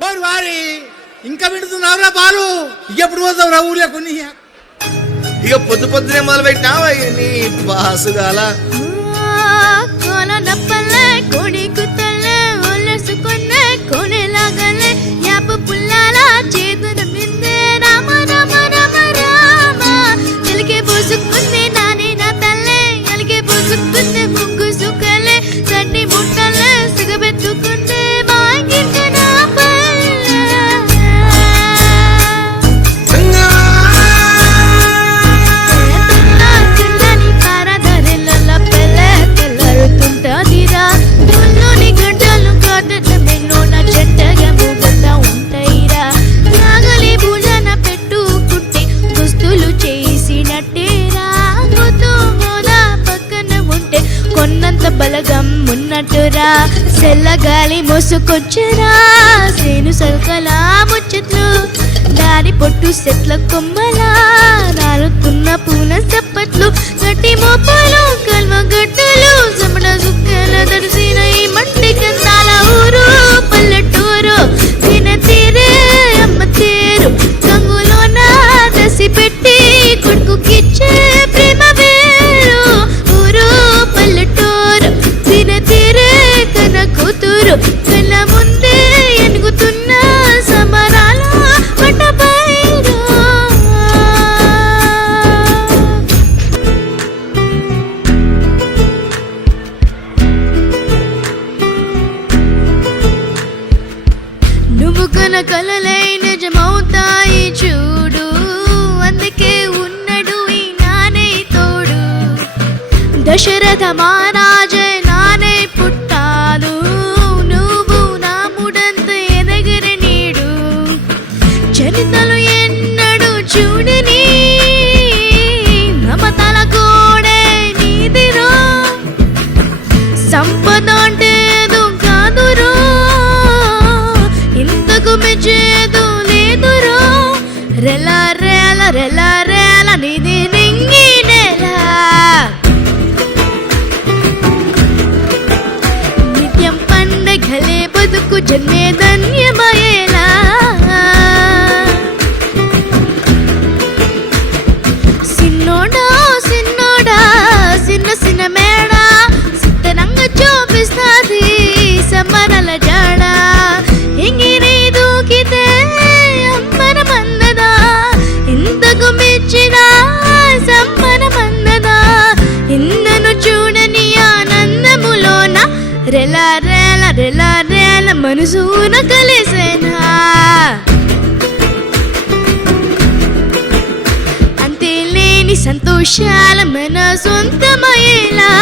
వారి ఇంకా పెడుతున్నావురా పాలు. ఎప్పుడు పోతావురా ఊళ్ళో కొన్ని? ఇక పొద్దు పొద్దునే మొదలు పెట్టినావా నీ బాసుగాల కోడి కుత్తలే ఒలసుకునే కొనేలాగలే యాప పుల్లాల చేతుల మిందే రామ రామ రామ రామ ఎలిగే పోసుకుంది నాని నా తల్లే ఎలిగే పోసుకుంది ముగ్గు సుక్కలే చట్నీ ముట్టలే సిగబెట్టుకుంది మాగిన నా పల్లె తెల్లని పారదరెల పెళ్ళే తెల్లరుతుంటదిరా దుల్లుని గంటలు గడ్డలమెన్నోన చెట్టగా మూగతా ఉంటాయిరా నాగలి భుజన పెట్టుకుంటే దుస్తులు చేసినట్టేరా గొత్తు గోద పక్కన ఉంటే కొన్నంత బలగం ఉన్నట్టురా సెల్లగాలి మోసుకొచ్చరా సేను సల్కల ముచ్చట్లు దారి పొట్టు సెట్ల కొమ్మలా రాలుతున్న పూల చప్పట్లు గట్టి మోపాలు కల్వ గడ్డలు చెమట సుక్కల దర్శన ఈ మట్టి కందాల ఊరు పల్లెటూరు తిన తీరే అమ్మ తీరు గంగులోన దసి పెట్టి కొడుకుకిచ్చే ప్రేమ వేరు ఊరు పల్లెటూరు తిన తీరే కన కూతురు కళ్ళ ముందే ఎనుగుతున్న సమరాల పట్టపైరు నువ్వు కన కలలై నిజమవుతాయి చూడు అందుకే ఉన్నడు ఈ నానే తోడు దశరథ మహారాజే నానే పుట్టాలు నువ్వు నా ముడంత ఎదగిర నీడు చరితలు ఎన్నడు చూడని మమతల గోడే నీదిరో సంపద అంటే ఏదో కాదురో ఇంతకు మెచ్చేదో లేదురో రెల రేల రెల రేల నిధి నింగి నెల నిత్యం పండగలే బతుకు జన్మే ధన్యమయేలా సిన్నోడా సిన్నోడా సిన్న సిన్న మేడ సిత్తనంగా చూపిస్తాది సమరల జాడ ఇంగిని దూకితే అమ్మన మందదా ఇంతకు మెచ్చిన సమ్మన మందదా ఇన్నను చూడని ఆనందములోన రెల రేల రెల రేల మనసున కలిసేనా అంతే లేని సంతోషాల మన సొంతమయ్యేలా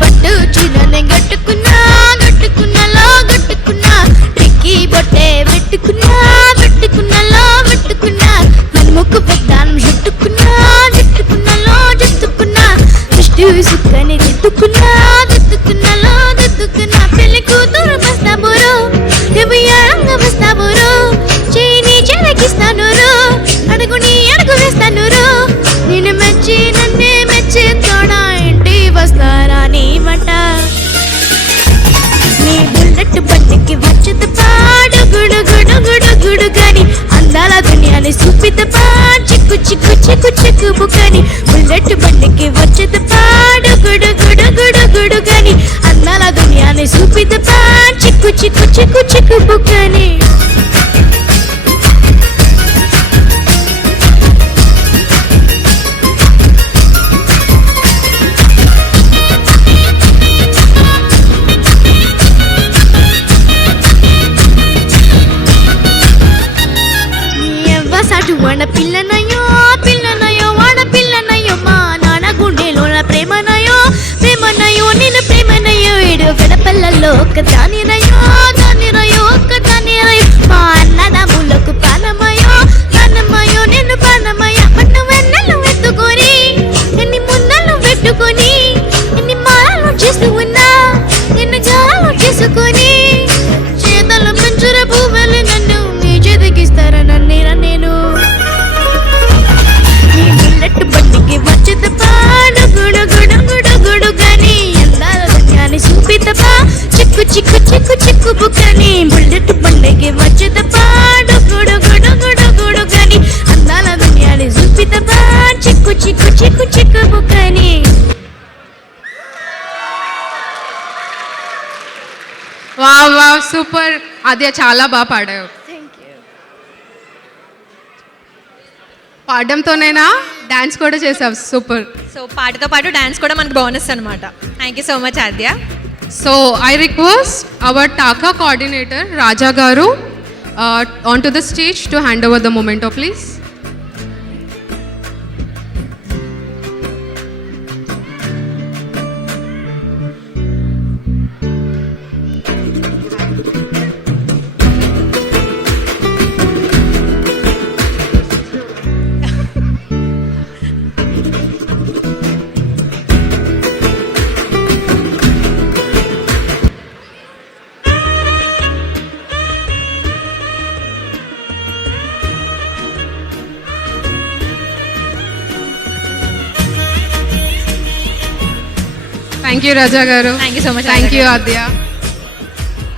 పట్టు చీరనే గట్టుకున్నా గట్టుకున్నలో గట్టుకున్నా టిక్కి బొట్టే పెట్టుకున్నా పెట్టుకున్నలో పెట్టుకున్నా నన్ముక్కు పెద్దానం చుట్టుకున్నా చుట్టుకున్నలో చుట్టుకున్నా దృష్టి సుక్కని దిద్దుకున్నా దిద్దుకున్నలో దిద్దుకున్నా పెళ్లి కూతురు బస్తాబురు రంగ బస్తాబురు చేయిని చెరకిస్తాను అడుగుని అడుగు వేస్తాను నేను మెచ్చి నన్నే మెచ్చి తోడా ఇంటి వస్తారా నీ మాట నీ బుల్లెట్ బండికి వచ్చేది పాడు గుడు గుడు గుడు గుడు కాని అందాల దునియాని చూపిత పా చిక్కు చిక్కు చిక్కు చిక్కు బుకని బుల్లెట్ బండికి వచ్చేది పాడు గుడు గుడు గుడు గుడు కాని అందాల దునియాని చూపిత పా చిక్కు చిక్కు చిక్కు చిక్కు బుకని వాడ పిల్లనయో పిల్లనయో వాడ పిల్లనయో మా నాన్న గుండెలోన ప్రేమనయో ప్రేమనయో నిన్ను ప్రేమనయో ఏడు గడపల్లలో ఒక దానిరయో దానిరయో ఒక దానిరయో మా అన్నదమ్ములకు ప్రాణమయో ప్రాణమయో నిన్ను సూపర్ ఆద్య, చాలా బాగా పాడావు. పాడడంతోనేనా డాన్స్ కూడా చేసావు, సూపర్. సో పాటతో పాటు డాన్స్ కూడా మనకు బోనస్ అనమాట. Thank you so much Aadya. So I request our టాకా coordinator Raja garu on to the stage to hand over the memento please. Thank you Raja garu. Thank you so much. Thank you Aadya.